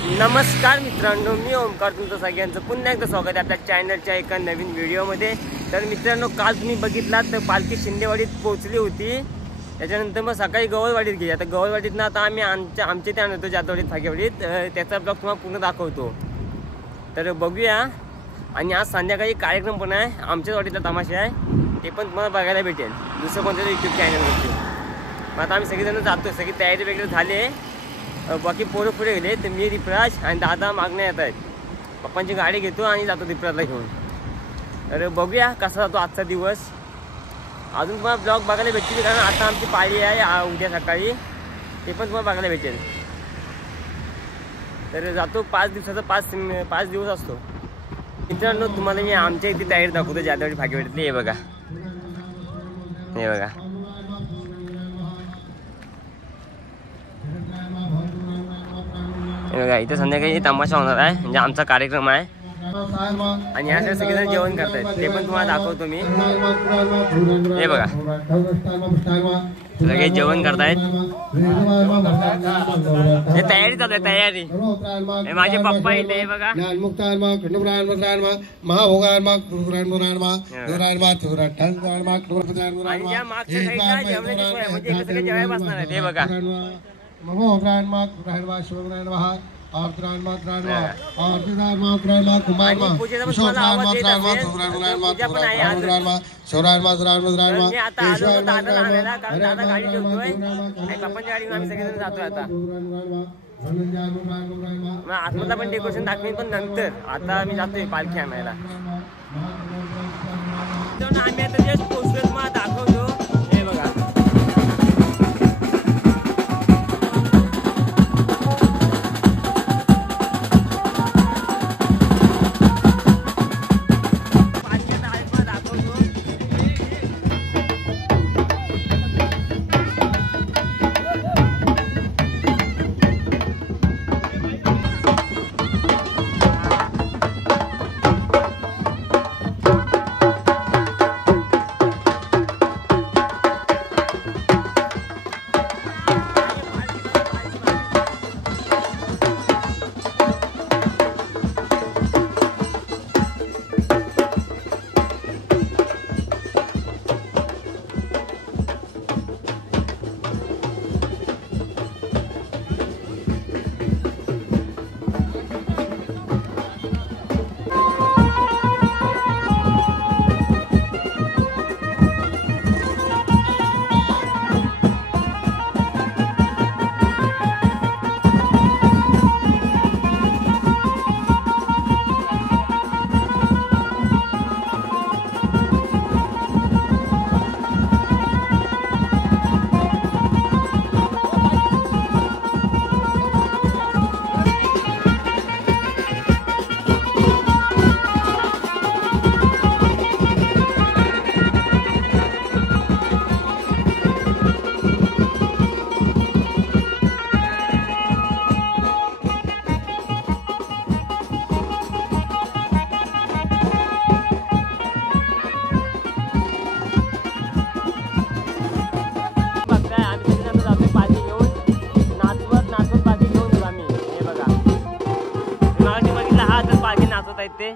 नमस्कार मित्रांनो, मी ओमकार तुमचं सगळ्यांचं पुन्हा एकदा स्वागत आहे आपल्या चॅनलच्या एका नवीन व्हिडिओमध्ये। तर मित्रांनो, काल तुम्ही बघितलात तर पालखी शिंदेवाडीत पोहोचली होती। त्याच्यानंतर मग सकाळी गवळवाडीत गेली। आता गवळवाडीतनं आता आम्ही आमचे त्या आणतो जातवाडीत फागेवाडीत, त्याचा ब्लॉग तुम्हाला पूर्ण दाखवतो। तर बघूया। आणि आज संध्याकाळी कार्यक्रम पण आहे, आमच्याच वाडीतला तमाशा आहे, ते पण तुम्हाला बघायला भेटेल दुसरं कोणत्या यूट्यूब चॅनलवरती। मग आता आम्ही सगळेजण जातो, सगळी तयारी वगैरे झाली। बाकी पोरं पुढे गेले, तर मी दीपराज आणि दादा मागणे येत आहेत। पप्पांची गाडी घेतो आणि जातो दीपराजला घेऊन। तर बघूया कसा जातो आजचा दिवस। अजून तुम्हाला ब्लॉग बघायला भेटतील, कारण आता आमची पाळी आहे उद्या सकाळी, ते पण तुम्हाला बघायला भेटेल। तर जातो 5 दिवसाचा 5 दिवस असतो मित्रांनो। तुम्हाला मी आमच्या इथे तयारी दाखवतो जातवाडी फागेवाडीतली। हे बघा, हे बघा, बघा इथे संध्याकाळी तमाशा होणार आहे, म्हणजे आमचा कार्यक्रम आहे। आणि या सगळेजण जेवण करतायत, ते पण तुम्हाला दाखवतो मी। हे बघा, सगळे जेवण करतायत, हे तयारी चालू आहे, तयारी। हे माझे पप्पा इथे, हे बघा, आणि या मागच्या साईडला जेवणाची सोय आहे, म्हणजे इकडे सगळे जेवायला बसणार आहेत। हे बघा, आतमधला पण डेकोरेशन दाखवेन, पण नंतर आता आम्ही जातोय पालखी आणायला। आम्ही आता जस्ट पोस्टर मला दाखवतो। हे बघा, ते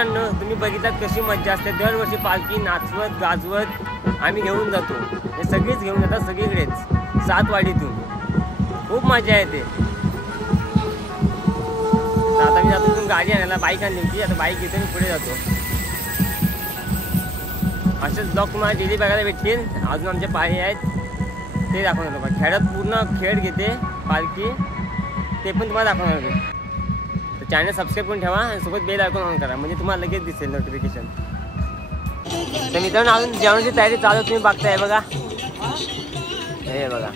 मित्रांनो तुम्ही बघितलात कशी मज्जा असते. दरवर्षी पालखी नाचवत गाजवत आम्ही घेऊन जातो. हे सगळीच घेऊन जातात सगळीकडेच सातवाडीतून. खूप मजा येते. आता मी जातो तिथून गाडी आणायला. बाईक आणली होती, आता बाईक घेतो मी पुढे जातो. असेच ब्लॉग तुम्हाला डेली बघायला भेटतील. अजून आमचे पाळी आहेत ते दाखवणार होतो. खेड्यात पूर्ण खेळ घेते पालखी, ते पण तुम्हाला दाखवणार होते. तर चॅनल सबस्क्राईब करून ठेवा आणि सोबत बेल आयकॉन ऑन करा, म्हणजे तुम्हाला लगेच दिसेल नोटिफिकेशन. तर मित्रांनो अजून जेवणाची तयारी चालू तुम्ही बघताय बघा. हे बघा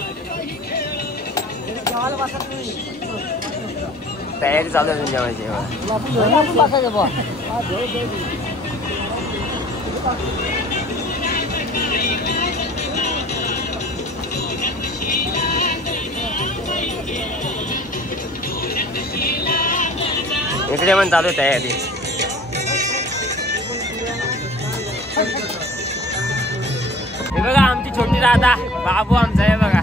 तयारी चालू आहे जेवणाची. इकडे पण चालू आहे तयारी. हे बघा आमची छोटी राधा बाबू आमचा आहे बघा.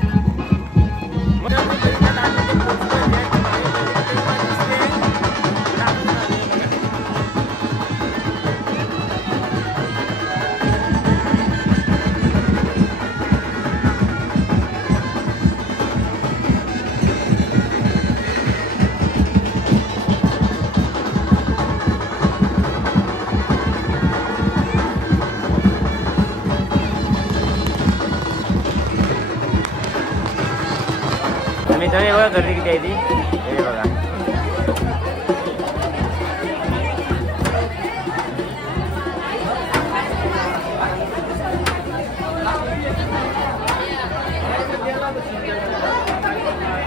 मित्रांनो बघा गर्दी किती आहे ती. हे बघा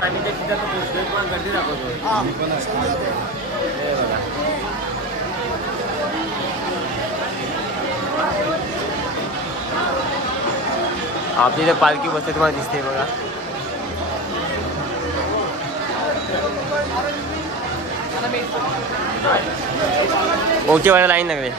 आम्ही त्या शिकायचं पोस्टर पण गर्दी दाखवतो. हे बघा आपली इथे पालखी बसते तुम्हाला दिसते बघा. ओके वाला लाईन लागले.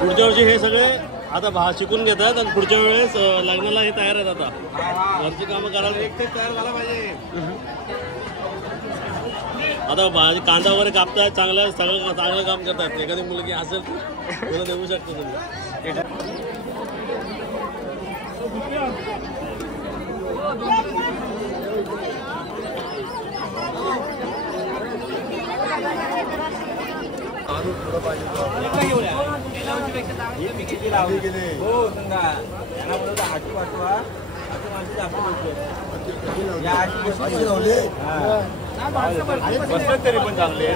पुढच्या वर्षी हे सगळे आता शिकून घेतात आणि पुढच्या वेळेस लग्नाला हे तयार आहेत. आता घरची कामं करायला एकटेच तयार झाला पाहिजे. आता कांदा वगैरे कापतायत, सगळं चांगलं काम करतात. एखादी मुलगी असेल तुला देऊ शकतो तुम्ही. तरी पण चांगले.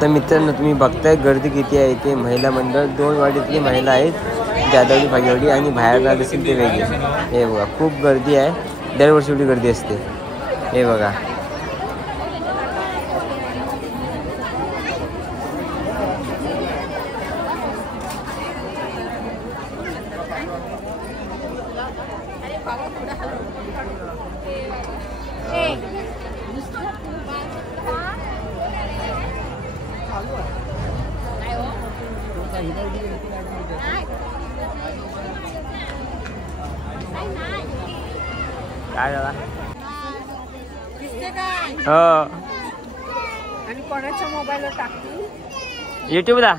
तर मित्रांनो तुम्ही बघताय गर्दी किती आहे. ते महिला मंडळ 2 वाडीतली महिला आहेत, जाधवडी भागेवाडी आणि बाहेर राहत असेल ते वेगळे. हे बघा खूप गर्दी आहे. दरवर्षी एवढी गर्दी असते. हे बघा काय झाला. हो आणि कोणाच्या मोबाईलवर टाकतो युट्यूबला.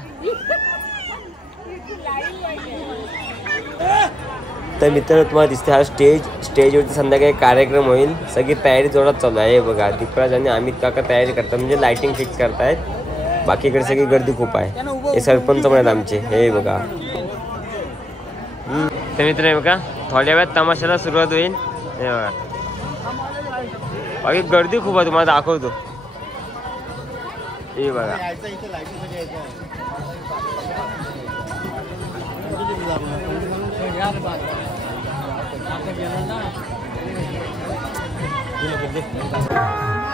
तर मित्रांनो तुम्हाला दिसते हा स्टेजवरती संध्याकाळी कार्यक्रम होईल. सगळी तयारी जोरात चालू आहे. बघा दीपराज आणि अमित काका तयारी करतात, म्हणजे लाइटिंग फिक्स करतायत. बाकीकडे सगळी गर्दी खूप आहे. हे सरपंच पण आहेत आमचे. हे बघा तर मित्र बघा थोड्या वेळात तमाशाला सुरुवात होईल. हे बघा बाकी गर्दी खूप आहे, तुम्हाला दाखवतो. हे बघा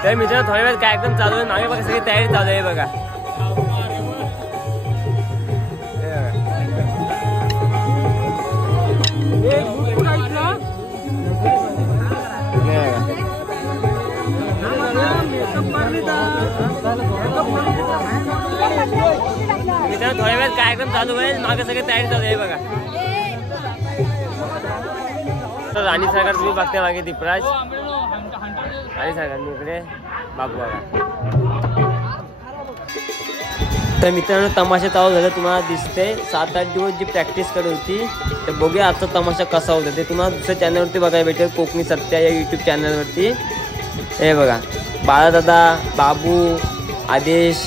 तर मित्रांनो थोड्या वेळात कार्यक्रम चालू आहे. मागे बघा सगळी तयारी चालू आहे. बघा मित्रांनो थोड्या वेळात कार्यक्रम चालू होईल, मागे सगळे तयारी चालू आहे बघा. तर राणी सरकार तुम्ही बघते मागे दीपराज राणी सरकार इकडे बाबू बघा. तर मित्रांनो तमाशा चालू झाला, तुम्हाला दिसते 7-8 दिवस जी प्रॅक्टिस करत होती. तर बघूया आजचा तमाशा कसा होता ते तुम्हाला दुसऱ्या चॅनलवरती बघायला भेटेल, कोकणी सत्या या यूट्यूब चॅनलवरती. हे बघा बाळादादा, बाबू, आदेश,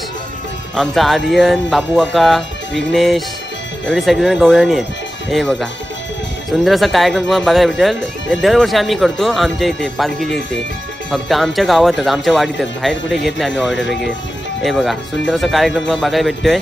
आमचा आर्यन, बाबू काका, विघ्नेश एवढे सगळेजण गवळणी आहेत. हे बघा सुंदर असा कार्यक्रम तुम्हाला बघायला भेटेल. हे दरवर्षी आम्ही करतो आमच्या इथे पालखीच्या इथे, फक्त आमच्या गावातच आमच्या वाडीतच, बाहेर कुठे घेत नाही आम्ही ऑर्डर वगैरे. हे बघा सुंदर असा कार्यक्रम तुम्हाला बघायला भेटतोय.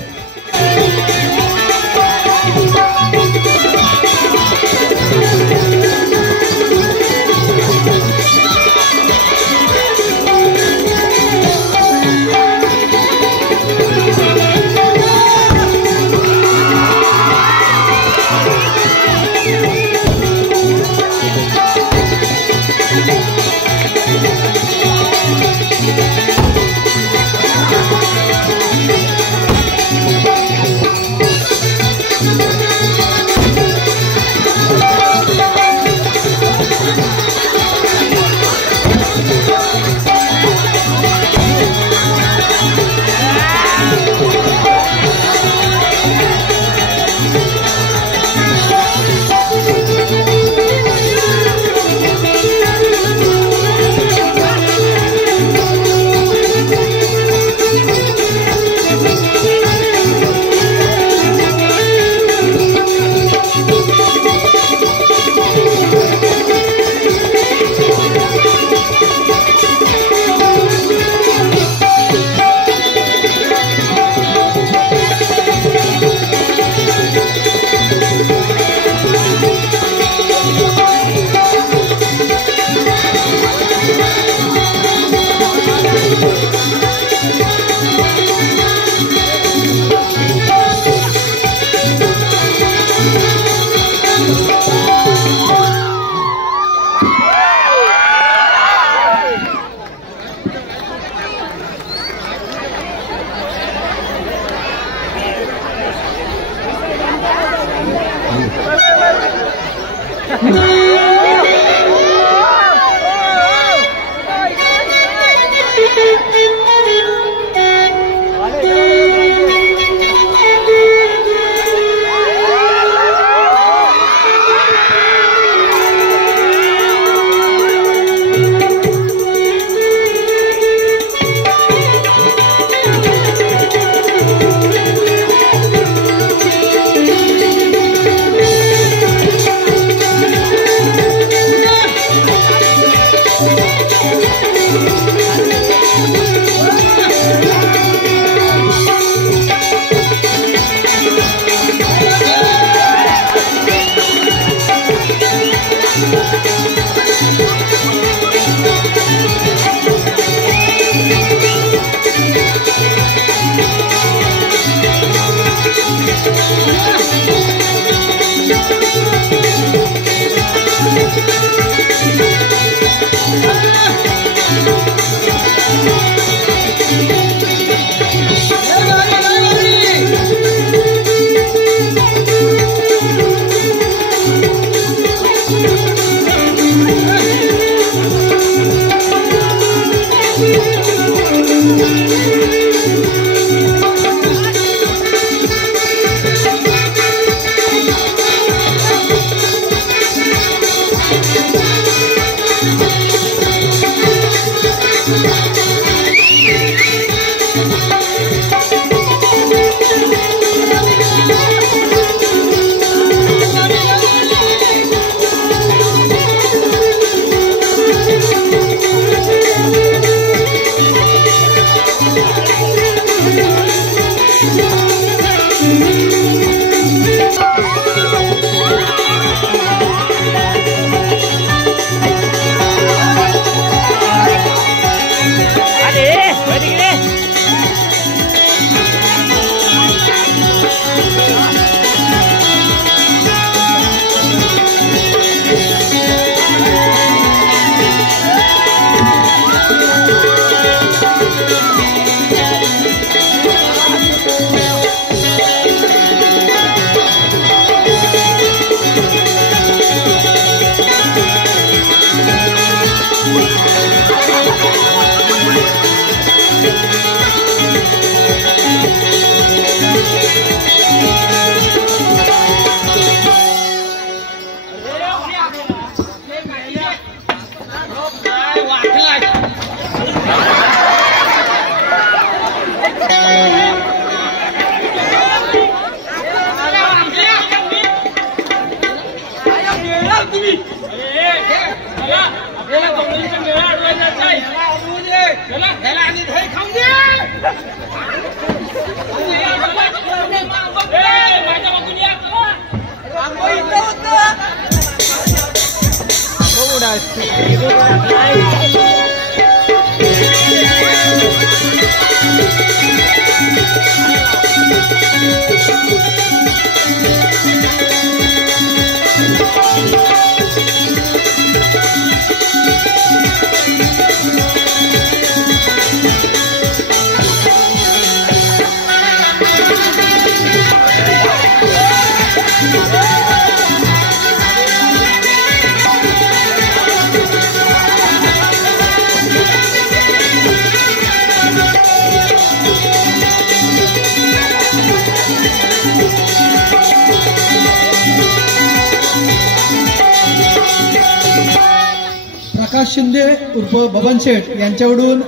प्रकाश शिंदे उर्फ बबन शेठ यांच्याकडून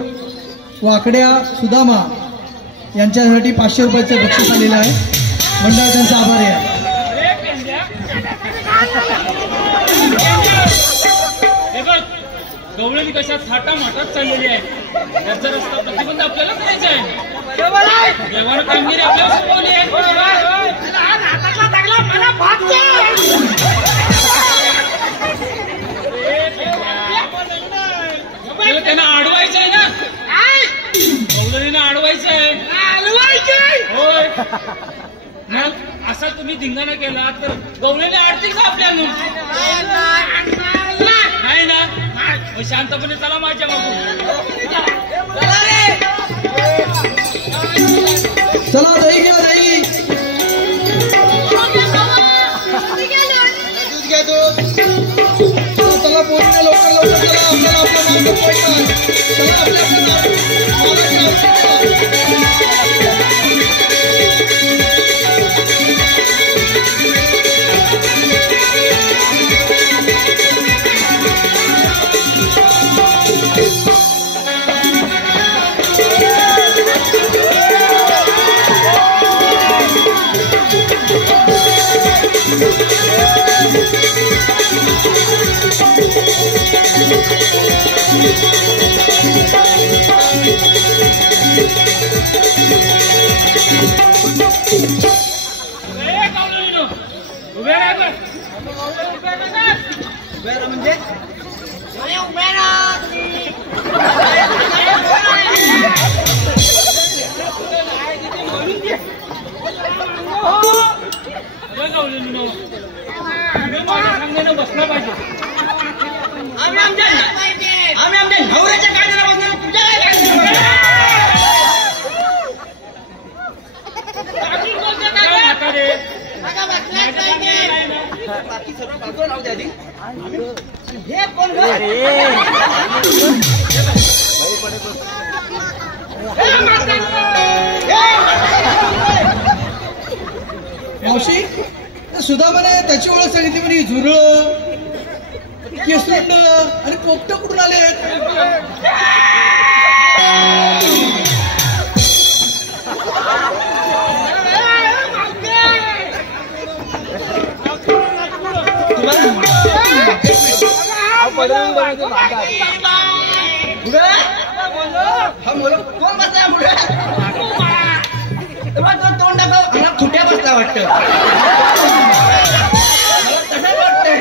वाकड्या सुदामा यांच्यासाठी 500 रुपयाचं बक्षीस आलेलं आहे. मंडळ त्यांचा आभारी आहे. गवळणी कशा थाटा माटात चाललेली आहे. त्याचा रस्ता प्रतिबंध आपल्याला करायचा आहे. व्यवहार कामगिरी आपल्याला सोपवली आहे. त्यांना अडवायचं आहे ना. गवळणीनं अडवायचं आहे. होय. मग असा तुम्ही धिंगाणा केला तर गवळणी अडतील का आपल्याला? नाही ना. शांतपणे चला माझ्या मागून. चला दही घ्या दही. चला पोहोचले लवकर लवकर. चला आपल्याला आपलं नाव पोहोचलं. चला बसला पाहिजे. आम्ही आमच्या नवऱ्याच्या कायद्याला बसणार. तुझ्या काय बाकी सर्व बाजूला राहू द्या. हे कोण मावशी सुदामाने त्याची ओळख सांगितली म्हणे. झुरळ केसुंड आणि पोपट कुठून आले? कोण बसला पुढे? तोंड दाखव. खुट्या बसला वाटतं. तसं वाटतंय.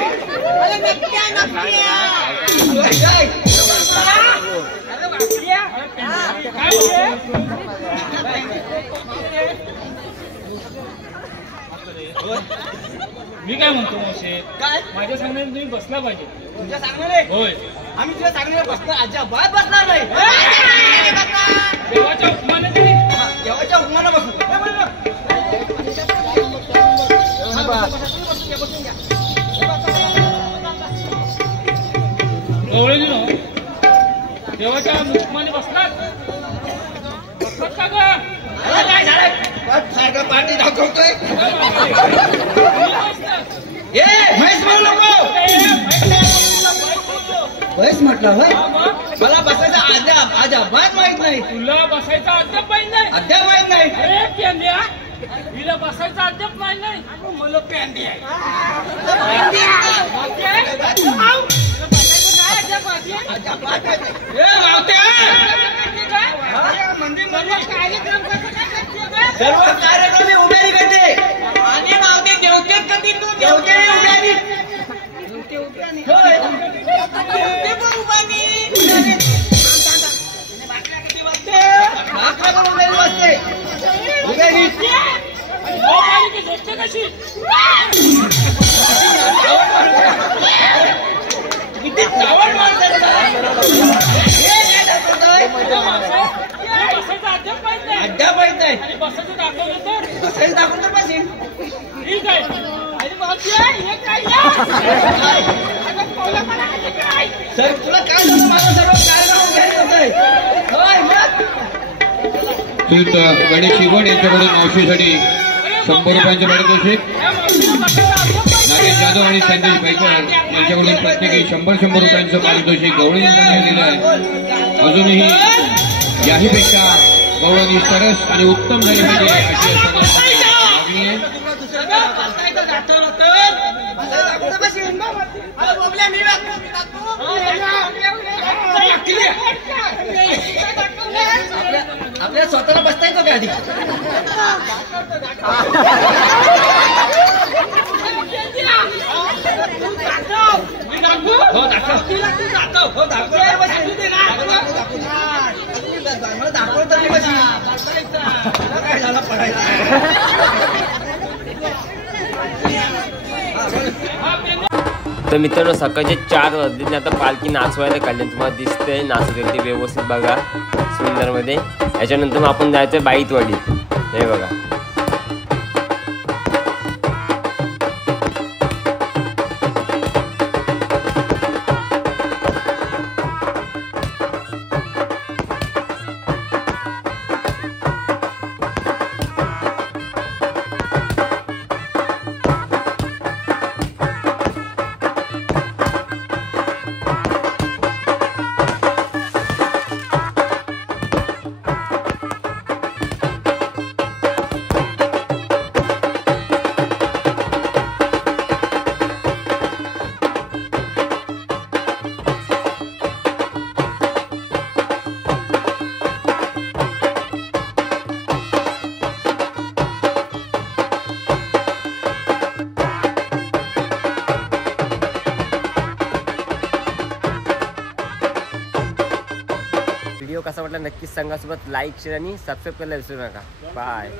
मी काय म्हणतो मावशे, काय माझ्या सांगण्याने तुम्ही बसला पाहिजे. तुझ्या सांगणार? होय. आम्ही तुझ्या सांगण्याला बसणार अजिबात बसणार नाही. देवाच्या हुकमाने तरी. देवाच्या हुकमानं बसू. गवळणीनो देवाच्या हुकमाने बसतात. बसतात का ग? काय झालं? सारखं पार्टी दाखवतोय. ए म्हैस म्हणू नको. म्हैस म्हटलं होय. मला बसायचा अजिबात माहित नाही. तुला बसायचा अद्याप माहित नाही? अद्याप माहित नाही. अरे पेंड्या, हिला बसायचा अद्याप माहित नाही. मला पेंडी आहे. सर्व कार्यक्रम उमेदी करते आणि मावते देवतेच करते. तू देवते उमेदी. बसायचं दाखवलं तर बसायचं दाखवून तर बसेल. ठीक आहे. अरे बापरे, हे काय या? अगं, कोला मला कसं काय? सर तुला काय झालं माझं सर्व कार्यक्रम घ्यायला होतंय. होय मग श्री गणेश शिवण यांच्याकडून मावशीसाठी 100 रुपयांचे पारितोषिक. नागेश जाधव आणि संदेश पैकर यांच्याकडून प्रत्येकी 100 रुपयांचं पारितोषिक गवळी यांना दिलं आहे. अजूनही याहीपेक्षा गवळणी सरस आणि उत्तम झाली पाहिजे अशी मागणी आहे. आपल्याला स्वतःला बसता येतो का आधी? हो दाखव. हो दाखव. मला दाखवलं तर मी बसेल. काय झालं पडायचं. तर मित्रांनो सकाळचे 4 वाजले आता पालखी नाचवायला काढली. तुम्हाला दिसतंय नाचत आहे ते व्यवस्थित बघा सुंदरमध्ये. याच्यानंतर मग आपण जायचं बाईतवाडीत. हे बघा व्हिडिओ कसा वाटला नक्कीच सांगा. सोबत लाईक शेअर आणि सबस्क्राईब करायला विसरू नका. बाय.